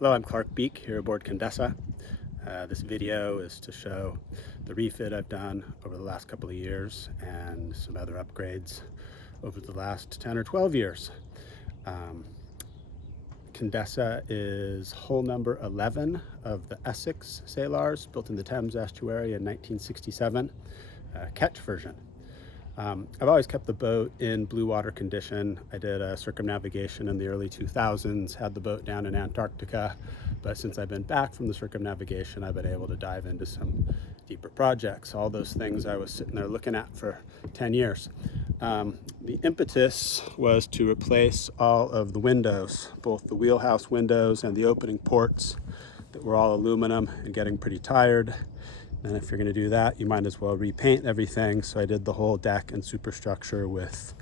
Hello, I'm Clark Beek here aboard Condesa. This video is to show the refit I've done over the last couple of years and some other upgrades over the last 10 or 12 years. Condesa is hull number 11 of the Essex Salars, built in the Thames estuary in 1967, ketch version. I've always kept the boat in blue water condition. I did a circumnavigation in the early 2000s, had the boat down in Antarctica, but since I've been back from the circumnavigation, I've been able to dive into some deeper projects, all those things I was sitting there looking at for 10 years. The impetus was to replace all of the windows, both the wheelhouse windows and the opening ports that were all aluminum and getting pretty tired. And if you're going to do that, you might as well repaint everything. So I did the whole deck and superstructure with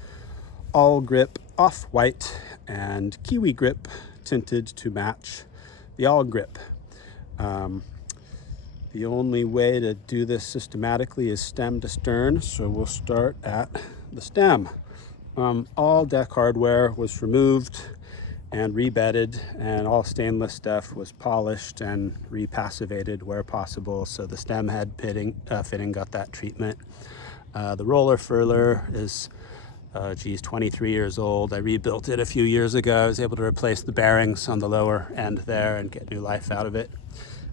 all grip off-white and kiwi grip tinted to match the all grip. The only way to do this systematically is stem to stern. So we'll start at the stem. All deck hardware was removed and rebedded, and all stainless stuff was polished and repassivated where possible. So the stem head fitting got that treatment. The roller furler is 23 years old. I rebuilt it a few years ago. I was able to replace the bearings on the lower end there and get new life out of it.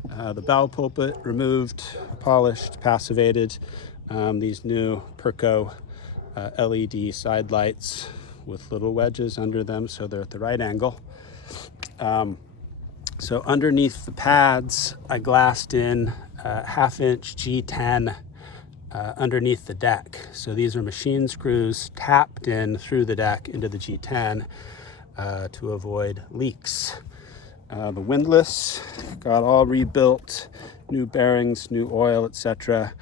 The bow pulpit removed, polished, passivated. These new Perco LED side lights with little wedges under them so they're at the right angle. So underneath the pads, I glassed in half-inch G10 underneath the deck. So these are machine screws tapped in through the deck into the G10 to avoid leaks. The windlass got all rebuilt, new bearings, new oil, etc.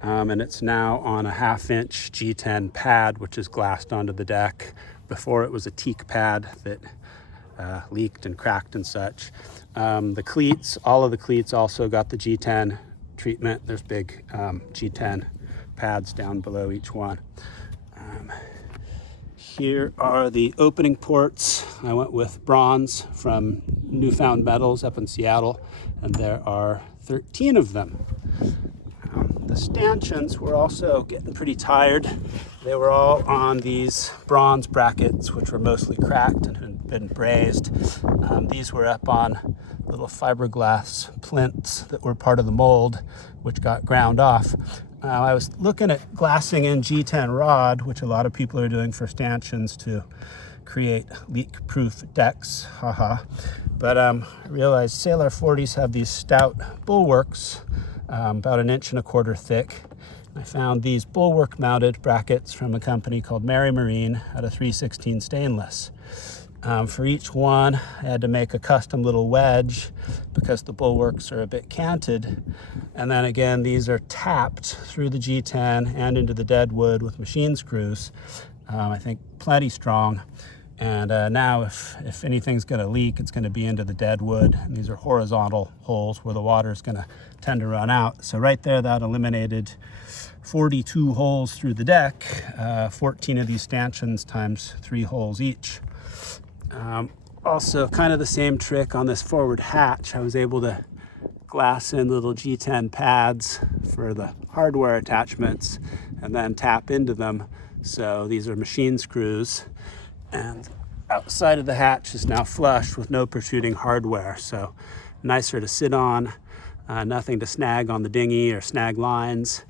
And it's now on a half-inch G10 pad, which is glassed onto the deck. Before it was a teak pad that leaked and cracked and such. The cleats, all of the cleats also got the G10 treatment. There's big G10 pads down below each one. Here are the opening ports. I went with bronze from Newfound Metals up in Seattle, and there are 13 of them. The stanchions were also getting pretty tired. They were all on these bronze brackets, which were mostly cracked and had been brazed. These were up on little fiberglass plinths that were part of the mold, which got ground off. I was looking at glassing in G10 rod, which a lot of people are doing for stanchions to create leak-proof decks, But I realized Salar 40s have these stout bulwarks, about 1.25 inches thick. I found these bulwark mounted brackets from a company called Mary Marine out of 316 stainless. For each one, I had to make a custom little wedge because the bulwarks are a bit canted. And then again, these are tapped through the G10 and into the dead wood with machine screws. I think plenty strong. And now if anything's going to leak, it's going to be into the dead wood. And these are horizontal holes where the water is going to tend to run out. So right there, that eliminated 42 holes through the deck, 14 of these stanchions times 3 holes each. Also, kind of the same trick on this forward hatch. I was able to glass in little G10 pads for the hardware attachments and then tap into them. So these are machine screws. And outside of the hatch is now flush with no protruding hardware, so nicer to sit on, nothing to snag on the dinghy or snag lines.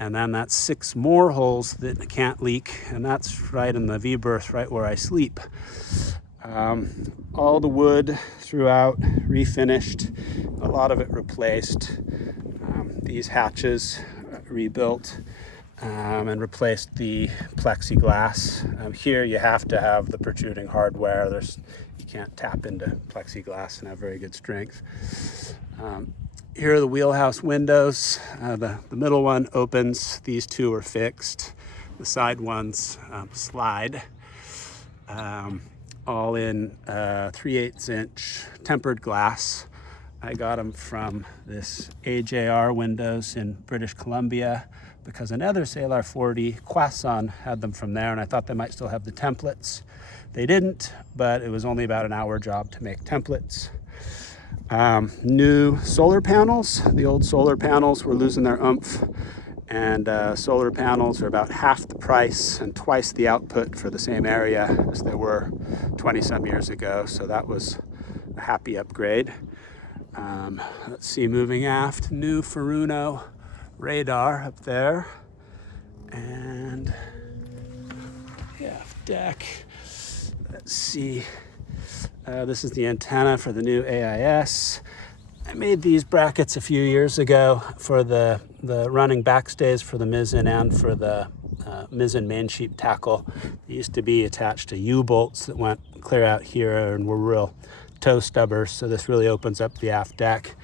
And then that's 6 more holes that can't leak, and that's right in the V-berth, right where I sleep. All the wood throughout refinished, a lot of it replaced. These hatches rebuilt. And replaced the plexiglass. Here you have to have the protruding hardware. You can't tap into plexiglass and have very good strength. Here are the wheelhouse windows. The middle one opens. These 2 are fixed. The side ones slide. All in 3/8 inch tempered glass. I got them from this AJR Windows in British Columbia because another Salar 40, Croissant, had them from there, and I thought they might still have the templates. They didn't, but it was only about an hour job to make templates. New solar panels. The old solar panels were losing their oomph, and solar panels are about half the price and twice the output for the same area as they were 20 some years ago. So that was a happy upgrade. Let's see, moving aft, new Furuno radar up there, and the aft deck. Let's see, this is the antenna for the new AIS. I made these brackets a few years ago for the running backstays for the mizzen and for the mizzen main sheet tackle. They used to be attached to U-bolts that went clear out here and were real toe stubbers, so this really opens up the aft deck.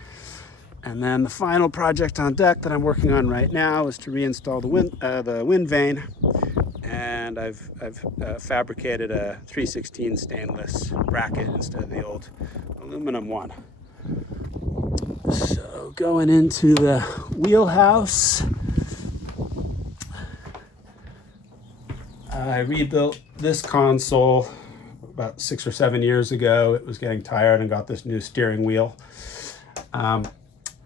And then the final project on deck that I'm working on right now is to reinstall the wind vane, and I've fabricated a 316 stainless bracket instead of the old aluminum one. So going into the wheelhouse, I rebuilt this console about 6 or 7 years ago. It was getting tired and got this new steering wheel.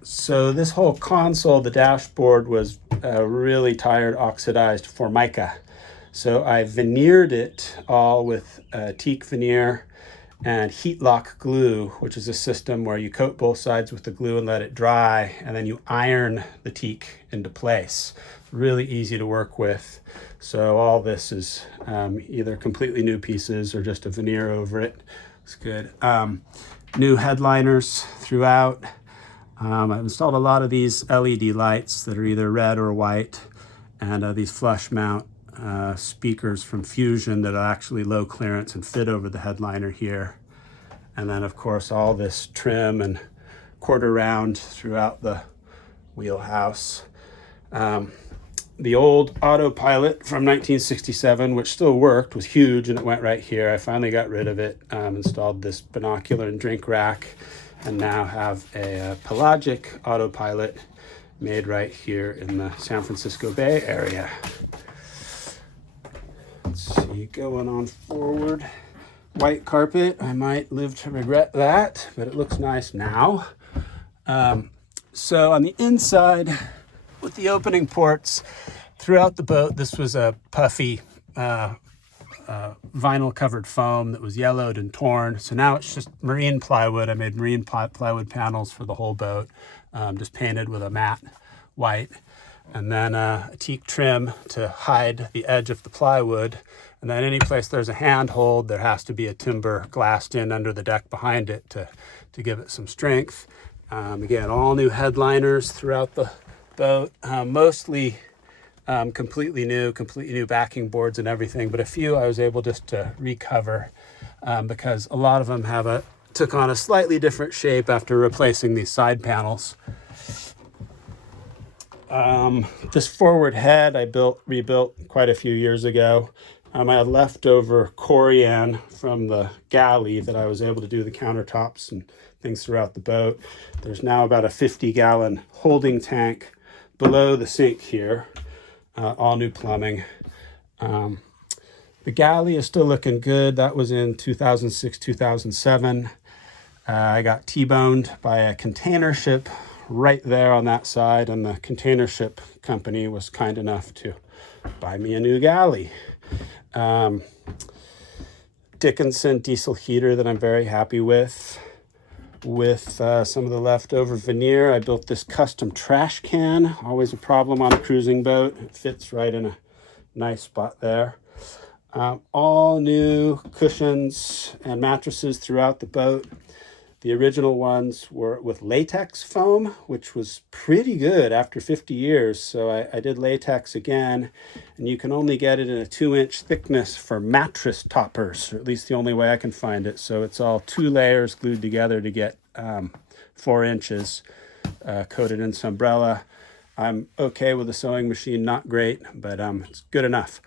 So this whole console, the dashboard, was really tired, oxidized Formica. So I veneered it all with teak veneer and heat lock glue, which is a system where you coat both sides with the glue and let it dry, and then you iron the teak into place. Really easy to work with. So all this is either completely new pieces or just a veneer over it. It's good. New headliners throughout. I've installed a lot of these LED lights that are either red or white, and these flush mount speakers from Fusion that are actually low clearance and fit over the headliner here. And then of course all this trim and quarter round throughout the wheelhouse. The old autopilot from 1967, which still worked, was huge, and it went right here. I finally got rid of it, installed this binocular and drink rack, and now have a pelagic autopilot made right here in the San Francisco Bay area. Let's see, going on forward. White carpet, I might live to regret that, but it looks nice now. So on the inside, with the opening ports throughout the boat, this was a puffy vinyl covered foam that was yellowed and torn. So now it's just marine plywood. I made marine plywood panels for the whole boat, just painted with a matte white, and then a teak trim to hide the edge of the plywood. And then any place there's a handhold, there has to be a timber glassed in under the deck behind it to give it some strength. Again, all new headliners throughout the boat, mostly completely new backing boards and everything, but a few I was able just to recover because a lot of them took on a slightly different shape after replacing these side panels. This forward head I rebuilt quite a few years ago. I had leftover corian from the galley that I was able to do the countertops and things throughout the boat. There's now about a 50-gallon holding tank below the sink here, all new plumbing. The galley is still looking good. That was in 2006, 2007. I got T-boned by a container ship right there on that side, and the container ship company was kind enough to buy me a new galley. Dickinson diesel heater that I'm very happy with. With some of the leftover veneer, I built this custom trash can. Always a problem on a cruising boat. It fits right in a nice spot there. All new cushions and mattresses throughout the boat. The original ones were with latex foam, which was pretty good after 50 years. So I did latex again, and you can only get it in a 2-inch thickness for mattress toppers, or at least the only way I can find it. So it's all 2 layers glued together to get 4 inches, coated in Sunbrella. I'm okay with the sewing machine, not great, but it's good enough.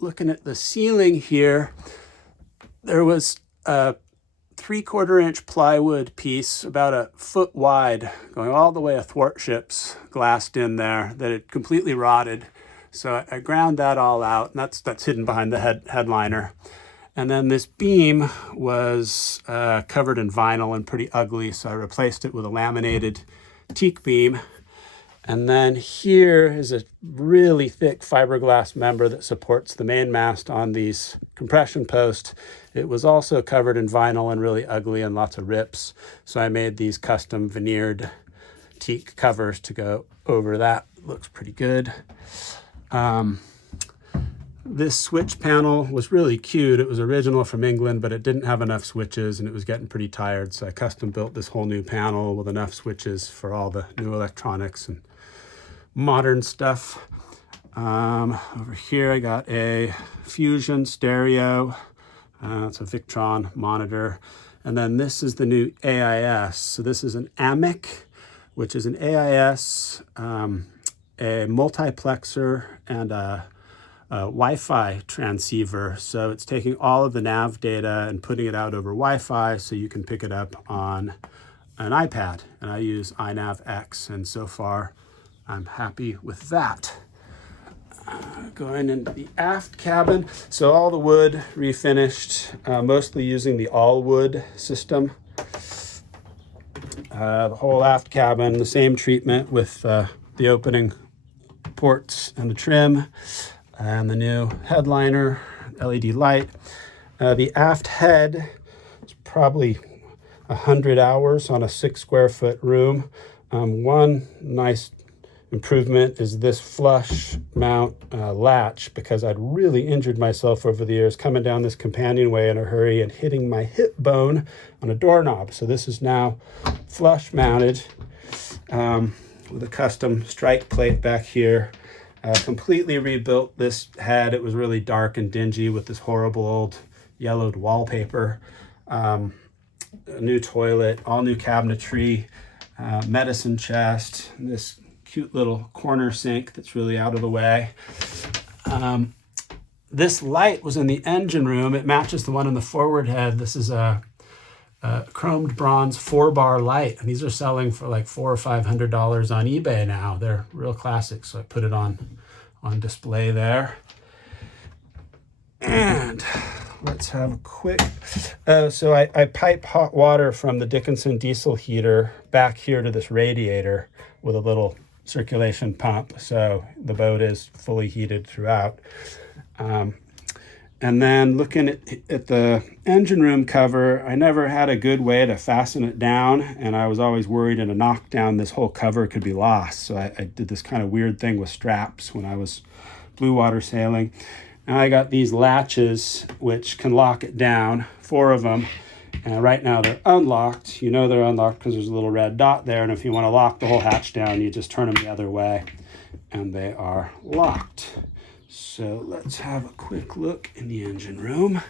Looking at the ceiling here, there was a 3/4-inch plywood piece about a foot wide going all the way athwartships glassed in there that had completely rotted. So I ground that all out, and that's hidden behind the headliner. And then this beam was covered in vinyl and pretty ugly, so I replaced it with a laminated teak beam. And then here is a really thick fiberglass member that supports the main mast on these compression posts. It was also covered in vinyl and really ugly and lots of rips. So I made these custom veneered teak covers to go over that. Looks pretty good. This switch panel was really cute. It was original from England, but it didn't have enough switches and it was getting pretty tired. So I custom built this whole new panel with enough switches for all the new electronics and modern stuff. Over here I got a Fusion stereo. It's a Victron monitor. And then this is the new AIS. So this is an AMIC, which is an AIS, a multiplexer, and a Wi-Fi transceiver. So it's taking all of the nav data and putting it out over Wi-Fi so you can pick it up on an iPad. And I use iNav X, and so far I'm happy with that. Going into the aft cabin. So all the wood refinished, mostly using the all wood system. The whole aft cabin, the same treatment with the opening ports and the trim. And the new headliner, LED light. The aft head is probably 100 hours on a 6 square foot room. One nice improvement is this flush mount latch, because I'd really injured myself over the years coming down this companionway in a hurry and hitting my hip bone on a doorknob. So this is now flush mounted with a custom strike plate back here. Completely rebuilt this head. It was really dark and dingy with this horrible old yellowed wallpaper. A new toilet, all new cabinetry, medicine chest, this cute little corner sink that's really out of the way. This light was in the engine room. It matches the one in the forward head. This is a chromed bronze 4-bar light, and these are selling for like $400 or $500 on eBay now. They're real classic, so I put it on display there. And let's have a quick so I pipe hot water from the Dickinson diesel heater back here to this radiator with a little circulation pump, so the boat is fully heated throughout. And then looking at the engine room cover, I never had a good way to fasten it down, and I was always worried in a knockdown this whole cover could be lost. So I did this kind of weird thing with straps when I was blue water sailing. And I got these latches which can lock it down, 4 of them. And right now they're unlocked. You know they're unlocked because there's a little red dot there. And if you want to lock the whole hatch down, you just turn them the other way and they are locked. So let's have a quick look in the engine room.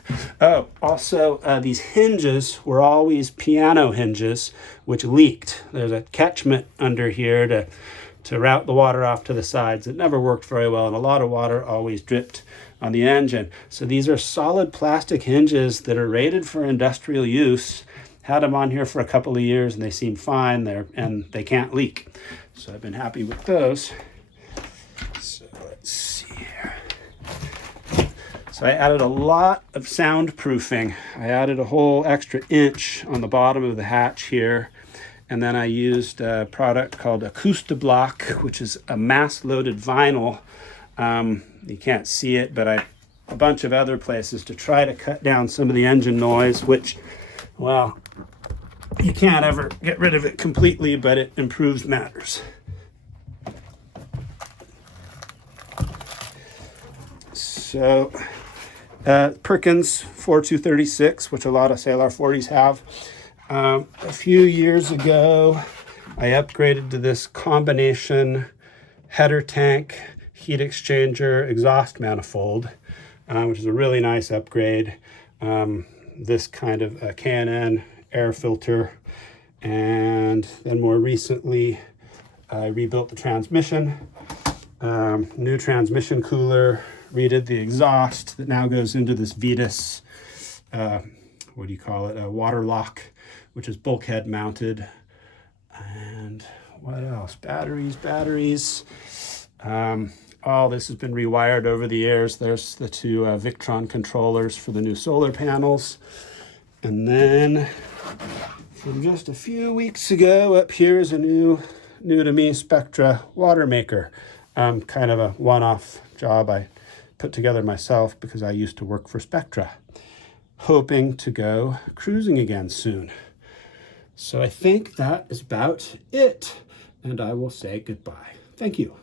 Oh, also these hinges were always piano hinges, which leaked. There's a catchment under here to route the water off to the sides. It never worked very well, and a lot of water always dripped on the engine. So these are solid plastic hinges that are rated for industrial use. Had them on here for a couple of years and they seem fine and they can't leak. So I've been happy with those. So let's see here. So I added a lot of soundproofing. I added a whole extra inch on the bottom of the hatch here. And then I used a product called Acoustablock, which is a mass-loaded vinyl. You can't see it, but a bunch of other places to try to cut down some of the engine noise, which, well, you can't ever get rid of it completely, but it improves matters. So Perkins 4236, which a lot of Salar 40s have. A few years ago, I upgraded to this combination header tank, heat exchanger, exhaust manifold, which is a really nice upgrade. This kind of a K&N air filter. And then more recently, I rebuilt the transmission, new transmission cooler, redid the exhaust that now goes into this Vetus, what do you call it, a water lock, which is bulkhead mounted. And what else? Batteries. all this has been rewired over the years. There's the two Victron controllers for the new solar panels. And then from just a few weeks ago, up here is a new to me Spectra water maker. Kind of a one-off job I put together myself because I used to work for Spectra. Hoping to go cruising again soon. So I think that is about it, and I will say goodbye. Thank you.